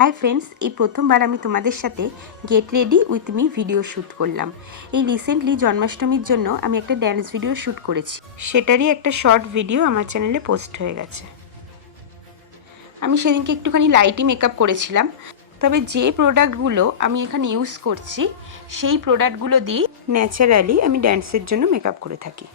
Hi friends ये प्रथमबार आमी तुम्हादेर साथे get ready with me video shoot करलाम। ये रिसेंटली जन्माष्टमीर जोन्नो आमी एकटा डांस भिडियो शूट करेछि, सेटारই একটা शर्ट भिडियो आमार चैनेले पोस्ट हये गेছে। आमी सेदिनके एकटुखानी लाइटই मेकআপ করেছিলাম, তবে যে প্রোডাক্টগুলো আমি এখানে ইউজ করছি সেই প্রোডাক্টগুলো দিয়ে ন্যাচারালি আমি ডান্সের জন্য মেকআপ করে থাকি।